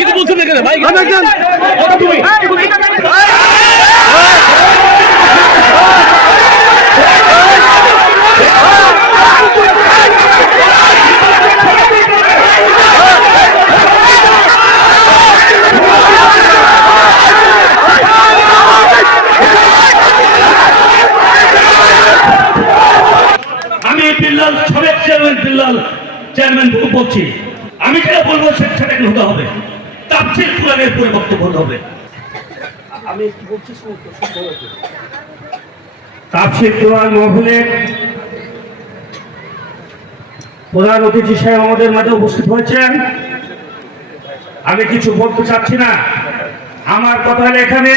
কিছু বলছেন না কেন ভাই? আমি বিল্লাল সাবেক চেয়ারম্যান বিল্লাল চেয়ারম্যান বলছি, আমি যেটা বলবো সেটা হতে হবে, তাফসীর কোরআনের পরে বক্তব্য হতে হবে। আমি বলছি তাফসীর কোরআন মাহফিলের প্রধান অতিথি সাহেব আমাদের মাঝে উপস্থিত হয়েছেন। আমি কিছু বলতে চাচ্ছি না, আমার কথা হলো এখানে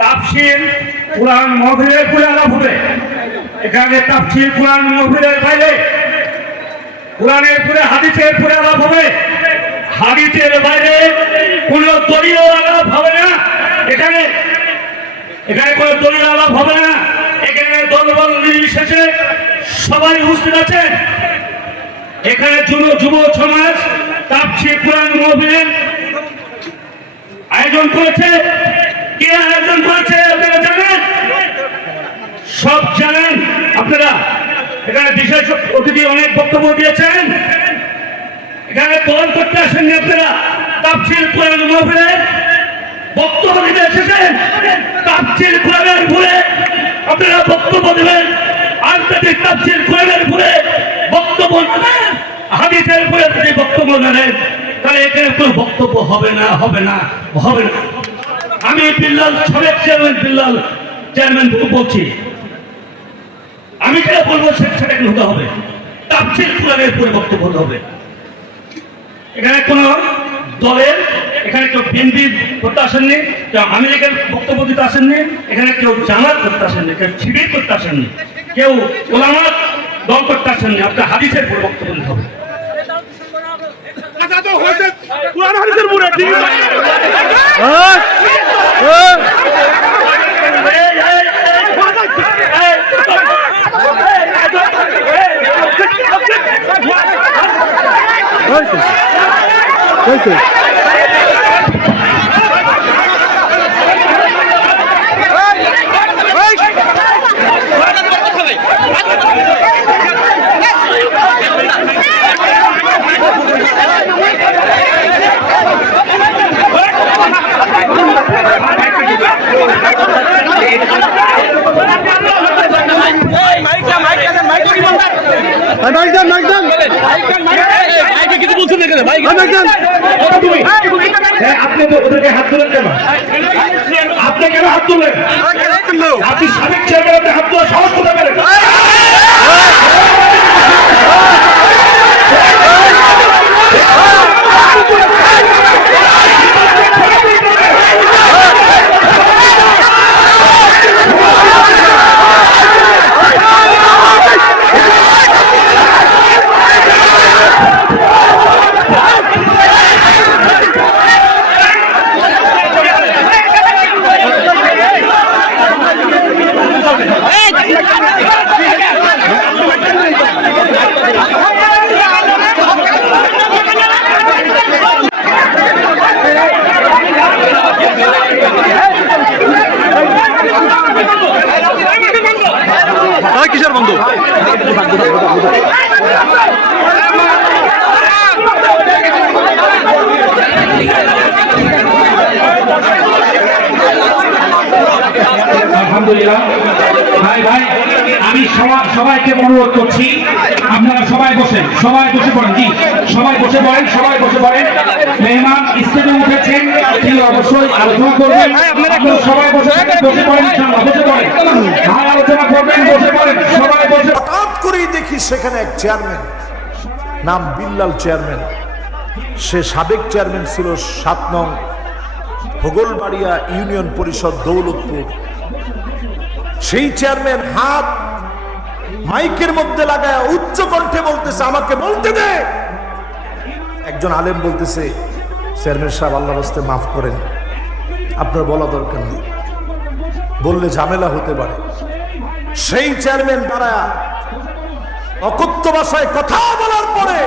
তাফসীর কোরআন মাহফিলের পরে আলাপ হবে। এখানে তাফসীর কোরআন মাহফিলের বাইরে কোরআনের পরে হাদিসের পরে আলাপ হবে। হাদিসের বাইরে কোন দলীয় আলাপ হবে না। এখানে কোন দলীয় আলাপ হবে না। এখানে দলবল নির্বিশেষে সবাই উপস্থিত আছেন। এখানে যুব সমাজ তাফসীর কোরআন মাহফিলের আয়োজন করেছে। কে আয়োজন করেছে আপনারা জানেন? সব জানেন আপনারা। এখানে বিশেষ অতিথি অনেক বক্তব্য দিয়েছেন। এখানে দল করতে আসেননি আপনারা, তাফসীর কোরআন মাহফিলে বক্তব্য দিতে এসেছেন। তাফসীর কোরআনের উপরে আপনারা বক্তব্য দেবেন। আন্তর্জাতিক তাফসীর কোরআনের উপরে বক্তব্য নেবেন, হাদিসের উপরে যদি বক্তব্য নেন তাহলে এখানে কোনো বক্তব্য হবে না। আমি বিল্লাল সাবেক চেয়ারম্যান বিল্লাল চেয়ারম্যান বলছি, আমি যেটা বলবো সেটা হতে হবে, তাফসীর কোরআনের পরে বক্তব্য হতে হবে। এখানে কোন দলের, এখানে কেউ বিএনপি করতে আসেননি, কেউ আমেরিকার বক্তব্য দিতে আসেননি, এখানে কেউ জামাত করতে আসেননি, কেউ শিবির করতে আসেননি, কেউ ওলামা দল করতে আসেননি। আপনার হাদিসের পরে বক্তব্য দিতে হবে। কিছু বলছেন না কেন ভাই? আপনি তো ওদেরকে হাত তুলেন কেন? আপনি কেন হাত তুলেন? আপনি সাবেক চেয়ারম্যান, আপনি হাত তোলার সাহস কোথায় পেলেন? কিসের বন্ধু? আলহামদুলিল্লাহ। ভাই আমি সবাইকে অনুরোধ করছি, আপনারা সবাই বসে পড়েন। জি, সবাই বসে পড়েন। মেহমান স্টেজে উঠেছেন, তিনি অবশ্যই আলোচনা করবেন। আপনারা সবাই বসে পড়েন, ভাই আলোচনা করবেন, সবাই বসে। হঠাৎ করেই দেখি সেখানে এক চেয়ারম্যান, নাম বিল্লাল চেয়ারম্যান। সে সাবেক চেয়ারম্যান ছিল ৭ নং ভোগলবাড়িয়া ইউনিয়ন পরিষদ দৌলতপুর। সেই চেয়ারম্যান হাত মাইকের মধ্যে লাগায় উচ্চ কণ্ঠে বলতেছে, আমাকে বলতে দে। একজন আলেম বলতেছে, চেয়ারম্যান সাহেব আল্লাহর রাস্তে মাফ করেন, আপনার বলা দরকার নেই, বললে ঝামেলা হতে পারে। সেই চেয়ারম্যান দাঁড়ায় অকথ্য ভাষায় কথা বলার পরে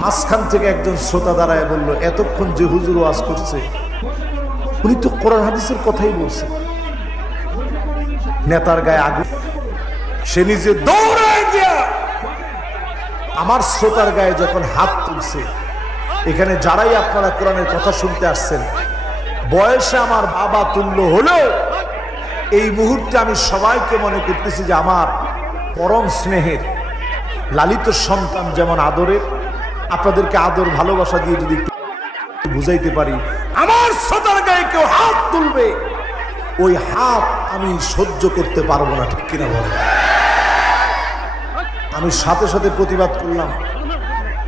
মাঝখান থেকে একজন শ্রোতা দাঁড়ায় বলল, এতক্ষণ যে হুজুর ওয়াজ করছে উনি তো কোরআন হাদিসের কথাই বলছে। নেতার গায়ে আগুন, সে নিজে দৌড়ায় গিয়া আমার শ্রোতার গায়ে যখন হাত তুলছে, এখানে যারাই আপনারা কোরআনের কথা শুনতে আসছেন, বয়সে আমার বাবা তুল্য হলেও এই মুহূর্তে আমি সবাইকে মনে করতেছি যে আমার পরম স্নেহের লালিত সন্তান যেমন আদরের, আপনাদেরকে আদর ভালোবাসা দিয়ে যদি একটু বুঝাইতে পারি, আমার শ্রোতার গায়ে কেউ হাত তুলবে, ওই হাত আমি সহ্য করতে পারবো না, ঠিক কিনা বলেন? আমি সাথে সাথে প্রতিবাদ করলাম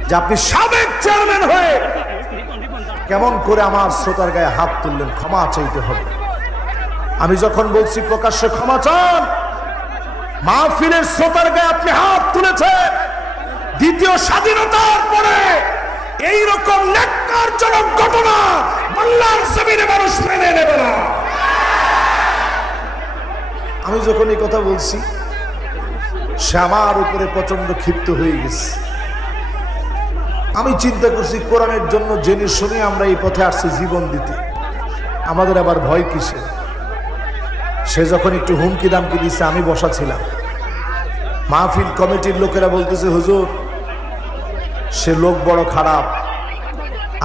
যে আপনি সাবেক চেয়ারম্যান হয়ে কেমন করে আমার শ্রোতার গায়ে হাত তুললেন, ক্ষমা চাইতে হবে। আমি যখন বলছি প্রকাশ্যে ক্ষমা চান, মাহফিলের শ্রোতার গায়ে আপনি হাত তুলেছেন, দ্বিতীয় স্বাধীনতার পরে এইরকম ন্যাক্কারজনক ঘটনা বাংলার জমিনে মানুষ মেনে নেবে না। আমি যখন এই কথা বলছি, সে আমার উপরে প্রচন্ড ক্ষিপ্ত হয়ে গেছে। আমি চিন্তা করছি, কোরআনের জন্য জেনে শুনে আমরা এই পথে আসছি জীবন দিতে, আমাদের আবার ভয় কিসে? সে যখন একটু হুমকি দামকি দিচ্ছে, আমি বসা ছিলাম, মাহফিল কমিটির লোকেরা বলতেছে, হুজুর সে লোক বড় খারাপ,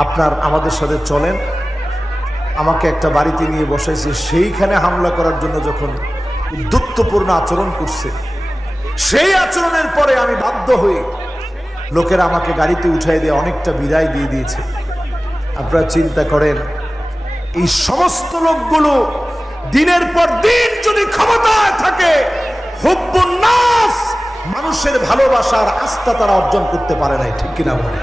আপনার আমাদের সাথে চলেন। আমাকে একটা বাড়িতে নিয়ে বসাইছে, সেইখানে হামলা করার জন্য যখন উদ্ধত্তপূর্ণ আচরণ করছে, সেই আচরণের পরে আমি বাধ্য হয়ে লোকেরা আমাকে গাড়িতে উঠাই দিয়ে অনেকটা বিদায় দিয়ে দিয়েছে। আপনারা চিন্তা করেন, এই সমস্ত লোকগুলো দিনের পর দিন যদি ক্ষমতায় থাকে, হুব্বুন নাস, মানুষের ভালোবাসার আস্থা তারা অর্জন করতে পারে নাই, ঠিক কিনা বলে?